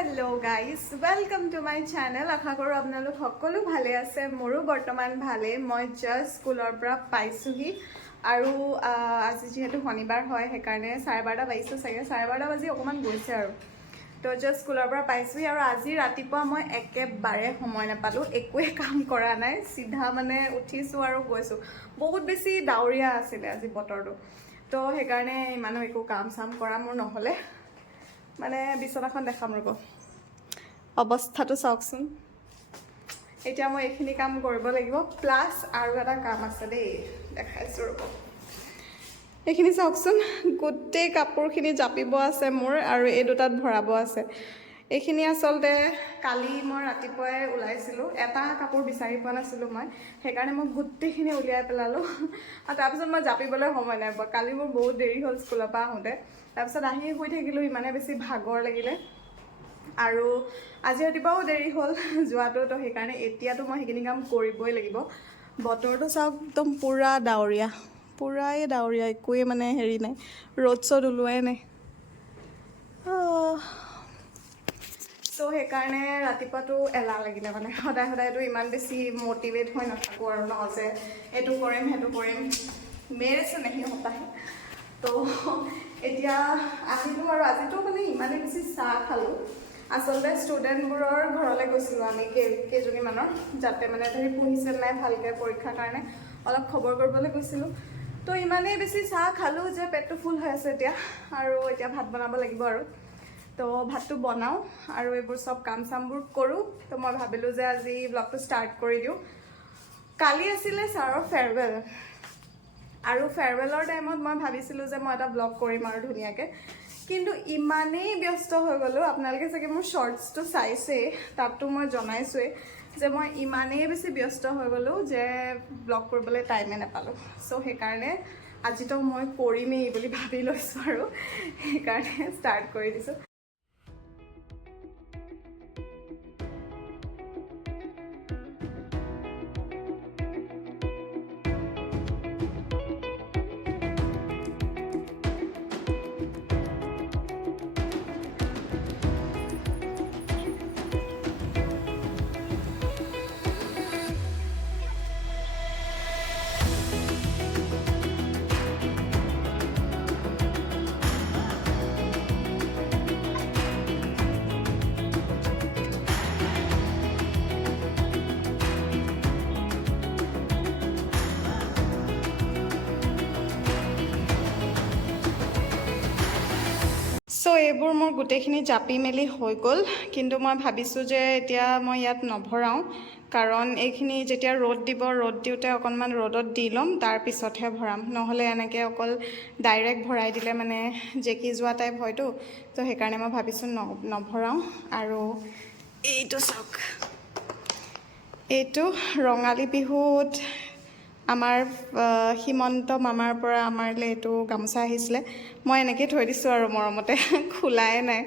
Hello guys welcome to my channel आशा करूँ आपनालोक सकलो भाले आछे मोरो बर्तमान भाले मैं जस्ट स्कूलर পৰা পাইছোহি আৰু আজি যেহেতু শনিবাৰ হয় সেইকাৰণে 12:30 বাজিছে চাগে 12:30 বাজি অকমান গৈছে আৰু তো জষ্ট স্কুলৰ পৰা পাইছোহি আৰু আজি ৰাতিপুৱা মই একেবাৰে সময় নাপালো একোৱে কাম কৰা নাই সিধা মানে উঠিছো আৰু গৈছো বহুত বেছি ডাউৰিয়া আছিল আজি বতৰটো তো সেইকাৰণে ইমানো একো কাম সাম কৰা মোৰ নহলে মানে বিছনাখন দেখাম ৰব অৱস্থাটো চাওকচোন এতিয়া মই এখিনি কাম কৰিব লাগিব প্লাস আৰু এটা কাম আছে দেই দেখাইছো ৰব এখিনি চাওকচোন গোটেই কাপোৰখিনি জাপিব আছে মোৰ আৰু এই দুটাত ভৰাব আছে এখিনি আসলতে কালি মই ৰাতিপুৱাই ওলাইছিলো এটা কাপোৰ বিচাৰি পোৱা নাছিলো মই সেইকাৰণে মই গোটেইখিনি উলিয়াই পেলালো আৰু তাৰপিছত মই জাপিবলৈ সময় নাই কালি মোৰ বহুত দেৰি হ'ল স্কুলৰ পৰা আহোঁতে তাৰপিছত আহি শুই থাকিলো ইমানে বেছি ভাগৰ লাগিলে আৰু আজি ৰাতিপুৱাও দেৰি হ'ল যোৱাটো তো সেইকাৰণে এতিয়াতো মই সেইখিনি কাম কৰিবই লাগিব বতৰটো চাওক একদম পুৰা ডাউৰিয়া পুৰাই ডাউৰিয়া একোৱে মানে হেৰি নাই ৰ'দ চ'দ ওলোৱাই নাই তো সেইকাৰণে ৰাতিপুৱাটো এলাহ লাগিলে মানে সদায় সদায়তো ইমান বেছি মটিভেট হৈ নাথাকোঁ আৰু ন যে এইটো কৰিম সেইটো কৰিম মেৰে চে নেহি হোতা হে তো এতিয়া আহিলোঁ আৰু আজিতো মানে ইমানে বেছি চাহ খালোঁ আসলতে ষ্টুডেণ্টবোৰৰ ঘৰলৈ গৈছিলোঁ আমি কেইজনীমানৰ যাতে মানে তাহাঁতি পঢ়িছে নাই ভালকৈ পৰীক্ষাৰ কাৰণে অলপ খবৰ কৰিবলৈ গৈছিলোঁ তো ইমানেই বেছি চাহ খালোঁ যে পেটটো ফুল হৈ আছে এতিয়া আৰু এতিয়া ভাত বনাব লাগিব আৰু তো ভাতটো বনাওঁ আৰু এইবোৰ সব কাম চামবোৰ কৰোঁ তো মই ভাবিলোঁ যে আজি ব্লগটো ষ্টাৰ্ট কৰি দিওঁ কালি আছিলে ছাৰৰ ফেয়াৰৱেল আৰু ফেয়াৰৱেলৰ টাইমত মই ভাবিছিলোঁ যে মই এটা ব্লগ কৰিম আৰু ধুনীয়াকৈ কিন্তু ইমানেই ব্যস্ত হৈ গ'লোঁ আপোনালোকে চাগে মোৰ শ্বৰ্টছটো চাইছেই তাতো মই জনাইছোঁৱেই যে মই ইমানেই বেছি ব্যস্ত হৈ গ'লোঁ যে ব্লগ কৰিবলৈ টাইমে নাপালোঁ চ' সেইকাৰণে আজিতো মই কৰিমেই বুলি ভাবি লৈছোঁ আৰু সেইকাৰণে ষ্টাৰ্ট কৰি দিছোঁ চ' এইবোৰ মোৰ গোটেইখিনি জাপি মেলি হৈ গ'ল কিন্তু মই ভাবিছোঁ যে এতিয়া মই ইয়াত নভৰাওঁ কাৰণ এইখিনি যেতিয়া ৰ'দ দিব ৰ'দ দিওঁতে অকণমান ৰ'দত দি ল'ম তাৰপিছতহে ভৰাম নহ'লে এনেকৈ অকল ডাইৰেক্ট ভৰাই দিলে মানে জেকি যোৱা টাইপ হয়তো তো সেইকাৰণে মই ভাবিছোঁ নভৰাওঁ আৰু এইটো চাওক এইটো ৰঙালী বিহুত আমাৰ হিমন্ত মামাৰ পৰা আমাৰলৈ এইটো গামোচা আহিছিলে মই এনেকৈ থৈ দিছোঁ আৰু মৰমতে খোলাই নাই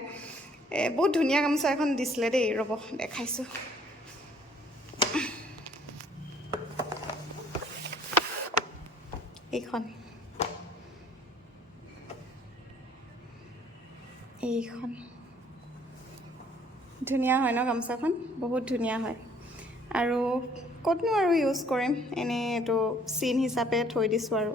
বহুত ধুনীয়া গামোচা এখন দিছিলে দেই ৰ'ব দেখাইছোঁ এইখন ধুনীয়া হয় ন গামোচাখন বহুত ধুনীয়া হয় আৰু ক'তনো আৰু ইউজ কৰিম এনেই এইটো চিন হিচাপে থৈ দিছোঁ আৰু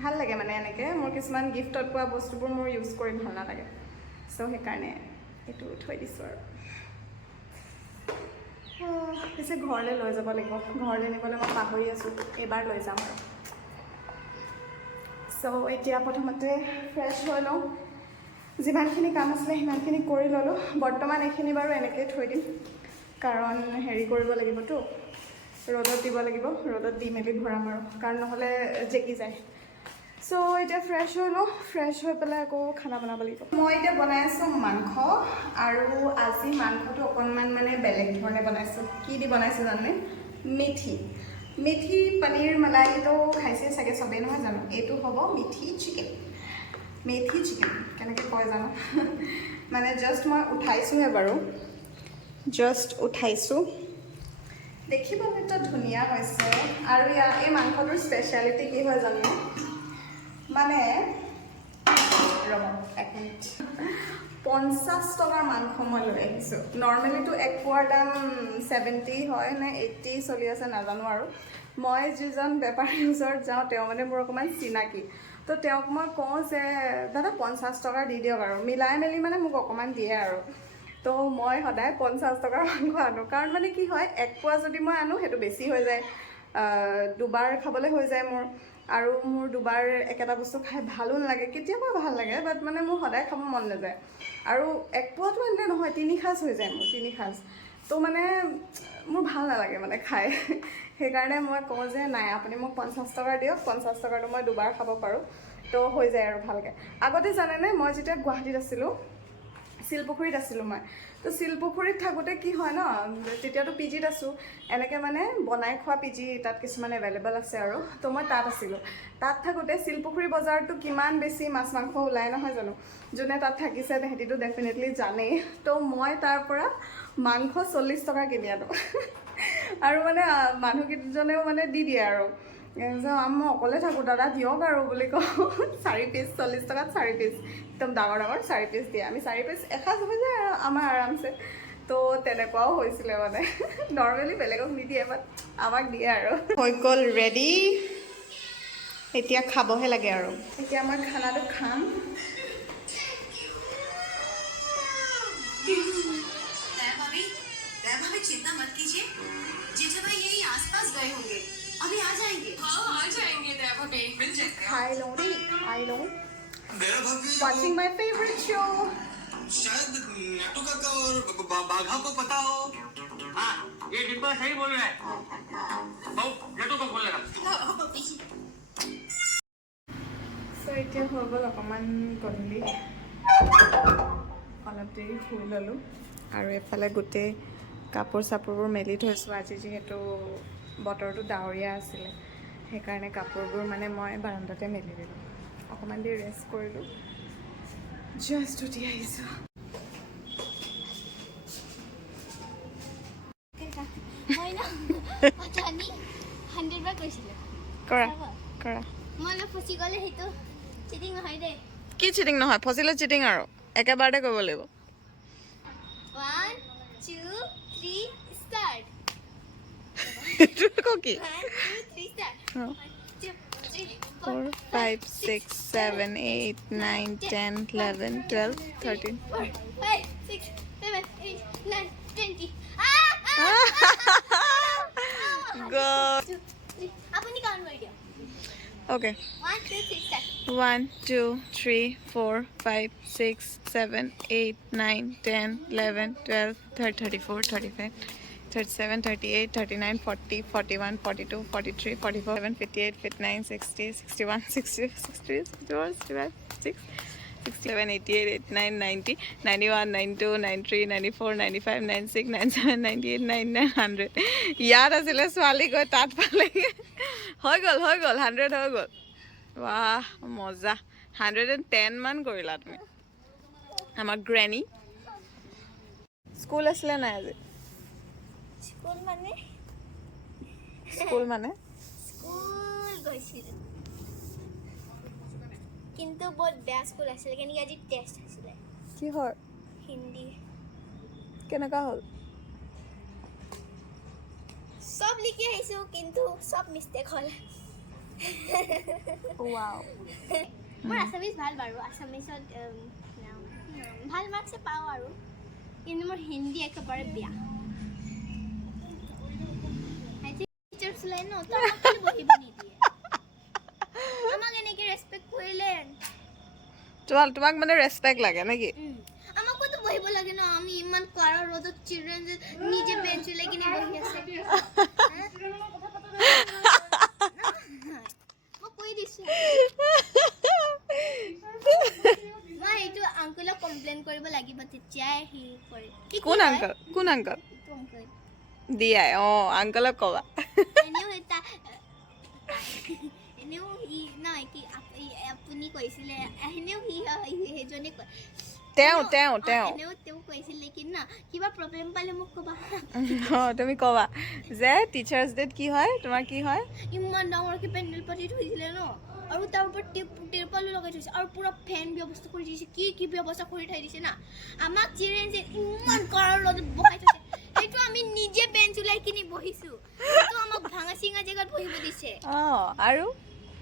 ভাল লাগে মানে এনেকৈ মোৰ কিছুমান গিফ্টত পোৱা বস্তুবোৰ মোৰ ইউজ কৰি ভাল নালাগে চ' সেইকাৰণে এইটো থৈ দিছোঁ আৰু পিছে ঘৰলৈ লৈ যাব লাগিব ঘৰলৈ নিবলৈ মই পাহৰি আছোঁ এইবাৰ লৈ যাম আৰু চ' এতিয়া প্ৰথমতে ফ্ৰেছ হৈ লওঁ যিমানখিনি কাম আছিলে সিমানখিনি কৰি ল'লোঁ বৰ্তমান এইখিনি বাৰু এনেকৈ থৈ দিম কাৰণ হেৰি কৰিব লাগিবতো ৰ'দত দিব লাগিব ৰ'দত দি মেলি ভৰাম আৰু কাৰণ নহ'লে জেকি যায় চ' এতিয়া ফ্ৰেছ হৈ লওঁ ফ্ৰেছ হৈ পেলাই আকৌ খানা বনাব লাগিব মই এতিয়া বনাই আছোঁ মাংস আৰু আজি মাংসটো অকণমান মানে বেলেগ ধৰণে বনাইছোঁ কি দি বনাইছোঁ জানে মিঠি পনীৰ মলাইটো খাইছে চাগে চবেই নহয় জানো এইটো হ'ব মিঠি চিকেন কেনেকৈ কয় জানো মানে জাষ্ট মই উঠাইছোঁহে বাৰু দেখিবলৈ তো ধুনীয়া হৈছে আৰু এই মাংসটোৰ স্পেচিয়েলিটি কি হয় জানো মানে ৰ'ব 1 মিনিট 50 টকাৰ মাংস মই লৈ আহিছোঁ নৰ্মেলিটো 1 পোৱাৰ দাম 70 হয় নে 80 চলি আছে নাজানো আৰু মই যিজন বেপাৰীৰ ওচৰত যাওঁ তেওঁ মানে মোৰ অকণমান চিনাকি তো তেওঁক মই কওঁ যে দাদা 50 টকা দি দিয়ক আৰু মিলাই মেলি মানে মোক অকণমান দিয়ে আৰু তো মই সদায় 50 টকাৰ মাংস আনো কাৰণ মানে কি হয় 1 পোৱা যদি মই আনো সেইটো বেছি হৈ যায় দুবাৰ খাবলৈ হৈ যায় মোৰ আৰু মোৰ দুবাৰ একেটা বস্তু খাই ভালো নালাগে কেতিয়াবা ভাল লাগে বাট মানে মোৰ সদায় খাব মন নাযায় আৰু 1 পোৱাটো এনে নহয় 3 সাঁজ হৈ যায় মোৰ 3 সাঁজ তো মানে মোৰ ভাল নালাগে মানে খাই সেইকাৰণে মই কওঁ যে নাই আপুনি মোক 50 টকা দিয়ক 50 টকাটো মই দুবাৰ খাব পাৰোঁ তো হৈ যায় আৰু ভালকৈ আগতে জানেনে মই যেতিয়া গুৱাহাটীত আছিলোঁ শিলপুখুৰীত আছিলোঁ মই তো শিলপুখুৰীত থাকোঁতে কি হয় ন তেতিয়াতো পিজিত আছোঁ এনেকৈ মানে বনাই খোৱা পিজি তাত কিছুমান এভেইলেবল আছে আৰু তো মই তাত আছিলোঁ তাত থাকোঁতে শিলপুখুৰী বজাৰটো কিমান বেছি মাছ মাংস ওলাই নহয় জানো যোনে তাত থাকিছে তেহেঁতিতো ডেফিনেটলি জানেই তো মই তাৰ পৰা মাংস 40 টকা কিনি আনো আৰু মানে মানুহকেইজনেও মানে দি দিয়ে আৰু মই অকলে থাকোঁ দাদা দিয়ক আৰু বুলি কওঁ 4 পিচ 40 টকাত 4 পিচ একদম ডাঙৰ ডাঙৰ 4 পিচ দিয়ে আমি 4 পিচ এসাঁজ হৈ যায় আৰু আমাৰ আৰামছে তো তেনেকুৱাও হৈছিলে মানে নৰ্মেলি বেলেগক নিদিয়ে বাট আমাক দিয়ে আৰু হৈ গ'ল ৰেডি এতিয়া খাবহে লাগে আৰু এতিয়া মই খানাটো খাম भाभी चिंता मत कीजिए जीजा भाई यही आसपास गए होंगे अभी आ जाएंगे हाँ आ जाएंगे दया भाभी मिल जाएंगे खाई लो रे खाई लो दया भाभी वाचिंग माय फेवरेट शो शायद नेटू काका और बाघा को पता हो हाँ ये डिब्बा सही बोल रहा है बहु नेटू को बोल रहा সো এতিয়া হৈ গ'ল অকণমান গধূলি অলপ দেৰি শুই ল'লোঁ আৰু এফালে গোটেই কাপোৰ চাপোৰবোৰ মেলি থৈছোঁ আজি যিহেতু বতৰটো ডাৱৰীয়া আছিলে সেইকাৰণে কাপোৰবোৰ মানে মই বাৰান্দাতে মেলি দিলোঁ অকণমান দেৰি ৰেষ্ট কৰিলোঁ জাষ্ট উঠি আহিছোঁ মই না অথনি 100 বাৰ কৈছিলোঁ কৰা কৰা মই অলপ ফচি গ'লে সেইটো চিটিং নহয় দেই কি চিটিং নহয় ফচিলে চিটিং আৰু একেবাৰতে কৰিব লাগিব 1 2 3 start এইটো আকৌ কি 1 2 3 start 1 2 3 4 5 6 7 8 9 10 11 12 13 4 5 6 7 8 9 20 Good. 2 3 আপুনি কাউন্ট কৰি দিয়ক Okay. 1 2 3 start 1 2 3 4 5 6 7 8 9 10 11 12 13 34 35 37 38 39 40 41 42 43 44 57 58 59 60 61 62 63 64 65 6 67 88 89 90 91 92 93 94 95 96 97 98 99 100 ইয়াত আছিলে ছোৱালী গৈ তাত পালেগৈ হৈ গ'ল 100 হৈ গ'ল वाह मजा 110 মান কৰিলা তুমি আমাৰ গ্ৰেনি স্কুল আছিলে নাই আজি স্কুল মানে স্কুল গৈছিলোঁ কিন্তু বহুত বেয়া স্কুল আছিলে কেনেকৈ আজি টেষ্ট আছিলে কিহৰ হিন্দী কেনেকুৱা হ'ল চব লিখি আহিছোঁ কিন্তু চব মিষ্টেক হ'ল ৱাও মোৰ আছামিজ ভাল বাৰু আছামিজত ভাল মাৰ্কছে পাওঁ আৰু কিন্তু মোৰ হিন্দী একেবাৰে বেয়া টিচাৰ্ছ লাই ন তো আমাক বহিব নিদিয়ে আমাক এনেকৈ ৰেচপেক্ট কৰিলে তোমাক মানে ৰেচপেক্ট লাগে নেকি আমাকোতো বহিব লাগে ন আমি ইমান কাৰা ৰ'দত চিলড্ৰেন নিজে বেঞ্চ লৈ কিনে বহি আছে মই কৈ দিছোঁ মই এইটো আংকুলক কমপ্লেইন কৰিব লাগিব তেতিয়াই সি কৰে কোন আংকল দিয়াই আংকলক ক'বা এনেও সি নহয় কি আপুনি কৈছিলে এনেও সি সেইজনে কয় তেওঁ কৈছিলে কি না কিবা প্ৰব্লেম পালে মোক ক'বা তুমি ক'বা যে টিচাৰ্ছ ডেত কি হয় তোমাৰ কি হয় ইমান ডাঙৰকৈ পেণ্ডেল পাতি থৈছিলে ন আৰু তাৰ ওপৰত টিৰপালো লগাই থৈছে আৰু পুৰা ফেন ব্যৱস্থা কৰি দিছে কি ব্যৱস্থা কৰি থৈ দিছে না আমাক চিৰিয়েঞ্চে ইমান কৰাৰ লগত বহাই থৈছে সেইটো আমি নিজে বেঞ্চ ওলাই কিনি বহিছো সেইটো আমাক ভাঙা চিঙা জেগাত বহিব দিছে আৰু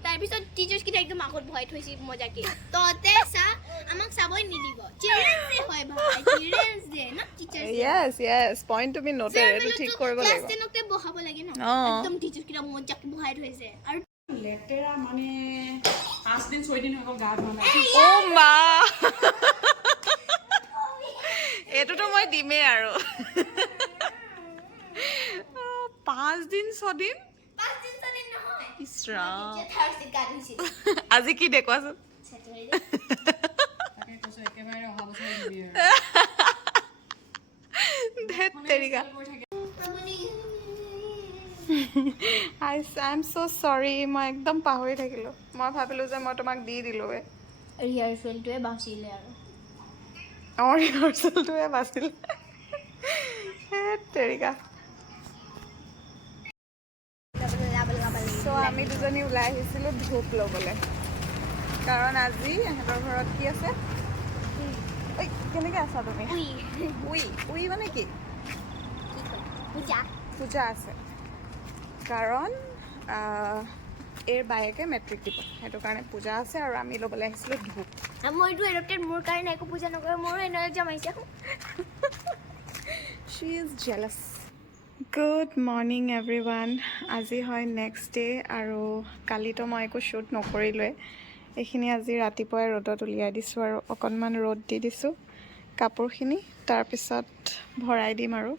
তাৰপিছত টিচাৰ্ছকেইটা একদম আগত বহাই থৈছে মজাকে তহঁতে চা আমাক চাবই নিদিব চিৰিয়েঞ্চে হয় ভাই চিৰিয়েঞ্চ দে না টিচাৰ্ছ য়েছ পইণ্ট তুমি নোটেড এইটো ঠিক কৰিব ক্লাছ লাগিব 10 তে বহাব লাগে না অ'। একদম টিচাৰ্ছকেইটা মজাকে বহাই থৈছে আৰু লেতেৰা মানে 5 দিন 6 দিন হৈ গ'ল গা ধোৱা নাই অ' মা এইটোতো মই দিমেই আৰু 5 দিন 6 দিন 5 দিন চলে নহয় ইছ ৰাম যে থাৰ্সডে গা ধুইছে আজি কি দে কোৱাচোন স্যাটাৰডে তাকে কৈছো একেবাৰে অহা বছৰ দিবি ধেত তেৰিকা আই এম ছ' চৰি মই একদম পাহৰি থাকিলোঁ মই ভাবিলোঁ যে মই তোমাক দি দিলোঁ ৰিহাৰ্চেলটোৱে বাচিলে আৰু আমাৰ ৰিহাৰ্চেলটোৱে বাচিল ধেত তেৰিকা চ' আমি দুজনী ওলাই আহিছিলোঁ ধূপ ল'বলৈ কাৰণ আজি ইহঁতৰ ঘৰত কি আছে ঐ কেনেকৈ আছা তুমি উই মানে কি পূজা পূজা আছে কাৰণ এইৰ বায়েকে মেট্ৰিক দিব সেইটো কাৰণে পূজা আছে আৰু আমি ল'বলৈ আহিছিলোঁ ধূপ মইতো এডপ্টেড মোৰ কাৰণে একো পূজা নকৰোঁ মোৰো এনে এক্সাম আহিছে she is jealous good morning everyone আজি হয় নেক্সট ডে আৰু কালিতো মই একো শ্বুট নকৰিলোৱে এইখিনি আজি ৰাতিপুৱাই ৰ'দত উলিয়াই দিছোঁ আৰু অকণমান ৰ'দ দি দিছোঁ কাপোৰখিনি তাৰপিছত ভৰাই দিম আৰু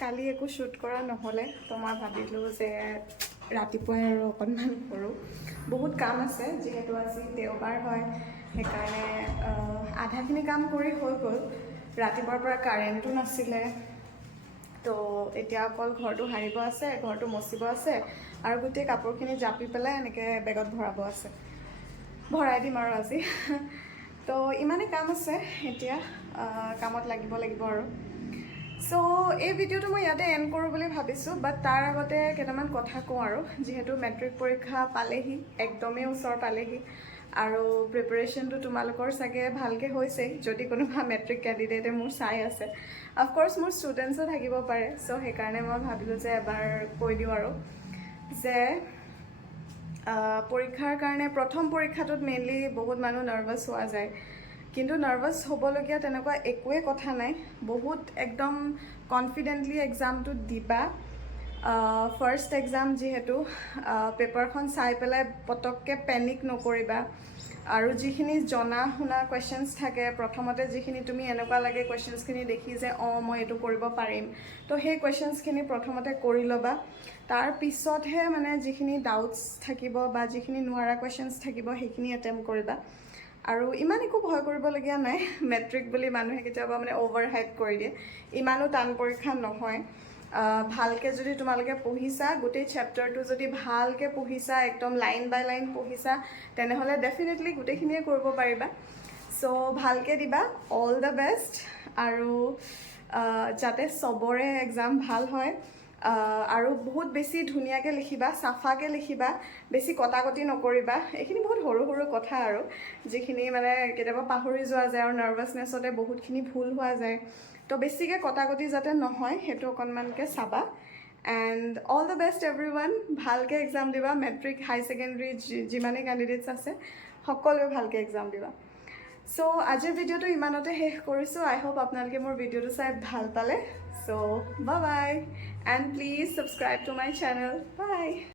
কালি একো শ্বুট কৰা নহ'লে তো মই ভাবিলোঁ যে ৰাতিপুৱাই আৰু অকণমান কৰোঁ বহুত কাম আছে যিহেতু আজি দেওবাৰ হয় সেইকাৰণে আধাখিনি কাম কৰি হৈ গ'ল ৰাতিপুৱাৰ পৰা কাৰেণ্টো নাছিলে তো এতিয়া অকল ঘৰটো সাৰিব আছে ঘৰটো মচিব আছে আৰু গোটেই কাপোৰখিনি জাপি পেলাই এনেকৈ বেগত ভৰাব আছে ভৰাই দিম আৰু আজি তো ইমানেই কাম আছে এতিয়া কামত লাগিব আৰু চ' এই ভিডিঅ'টো মই ইয়াতে এণ্ড কৰোঁ বুলি ভাবিছোঁ বাট তাৰ আগতে কেইটামান কথা কওঁ আৰু যিহেতু মেট্ৰিক পৰীক্ষা পালেহি একদমেই ওচৰ পালেহি আৰু প্ৰিপেৰেশ্যনটো তোমালোকৰ চাগে ভালকৈ হৈছেই যদি কোনোবা মেট্ৰিক কেণ্ডিডেটে মোৰ চাই আছে অফক'ৰ্ছ মোৰ ষ্টুডেণ্টছো থাকিব পাৰে চ' সেইকাৰণে মই ভাবিলোঁ যে এবাৰ কৈ দিওঁ আৰু যে পৰীক্ষাৰ কাৰণে প্ৰথম পৰীক্ষাটোত মেইনলি বহুত মানুহ নাৰ্ভাছ হোৱা যায় কিন্তু নাৰ্ভাছ হ'বলগীয়া তেনেকুৱা একোৱে কথা নাই বহুত একদম কনফিডেণ্টলি এক্সামটো দিবা ফাৰ্ষ্ট এক্সাম যিহেতু পেপাৰখন চাই পেলাই পটককৈ পেনিক নকৰিবা আৰু যিখিনি জনা শুনা কুৱেশ্যনছ থাকে প্ৰথমতে যিখিনি তুমি এনেকুৱা লাগে কুৱেশ্যনছখিনি দেখি যে মই এইটো কৰিব পাৰিম তো সেই কুৱেশ্যনছখিনি প্ৰথমতে কৰি ল'বা তাৰপিছতহে মানে যিখিনি ডাউটছ থাকিব বা যিখিনি নোৱাৰা কুৱেশ্যনছ থাকিব সেইখিনি এটেম্প কৰিবা আৰু ইমান একো ভয় কৰিবলগীয়া নাই মেট্ৰিক বুলি মানুহে কেতিয়াবা মানে অভাৰ হাইপ কৰি দিয়ে ইমানো টান পৰীক্ষা নহয় ভালকৈ যদি তোমালোকে পঢ়িছা গোটেই চেপ্টাৰটো যদি ভালকৈ পঢ়িছা একদম লাইন বাই লাইন পঢ়িছা তেনেহ'লে ডেফিনেটলি গোটেইখিনিয়ে কৰিব পাৰিবা চ' ভালকৈ দিবা অল দ্য বেষ্ট আৰু যাতে চবৰে এক্সাম ভাল হয় আৰু বহুত বেছি ধুনীয়াকৈ লিখিবা চাফাকৈ লিখিবা বেছি কটাকটি নকৰিবা এইখিনি বহুত সৰু সৰু কথা আৰু যিখিনি মানে কেতিয়াবা পাহৰি যোৱা যায় আৰু নাৰ্ভাছনেছতে বহুতখিনি ভুল হোৱা যায় তো বেছিকৈ কটাকটি যাতে নহয় সেইটো অকণমানকৈ চাবা and all the best everyone ভালকৈ এক্সাম দিবা মেট্ৰিক হাই ছেকেণ্ডেৰী যিমানেই কেণ্ডিডেটছ আছে সকলোৱে ভালকৈ এক্সাম দিবা চ' আজিৰ ভিডিঅ'টো ইমানতে শেষ কৰিছোঁ আই হোপ আপোনালোকে মোৰ ভিডিঅ'টো চাই ভাল পালে চ' bye bye and please subscribe to my channel by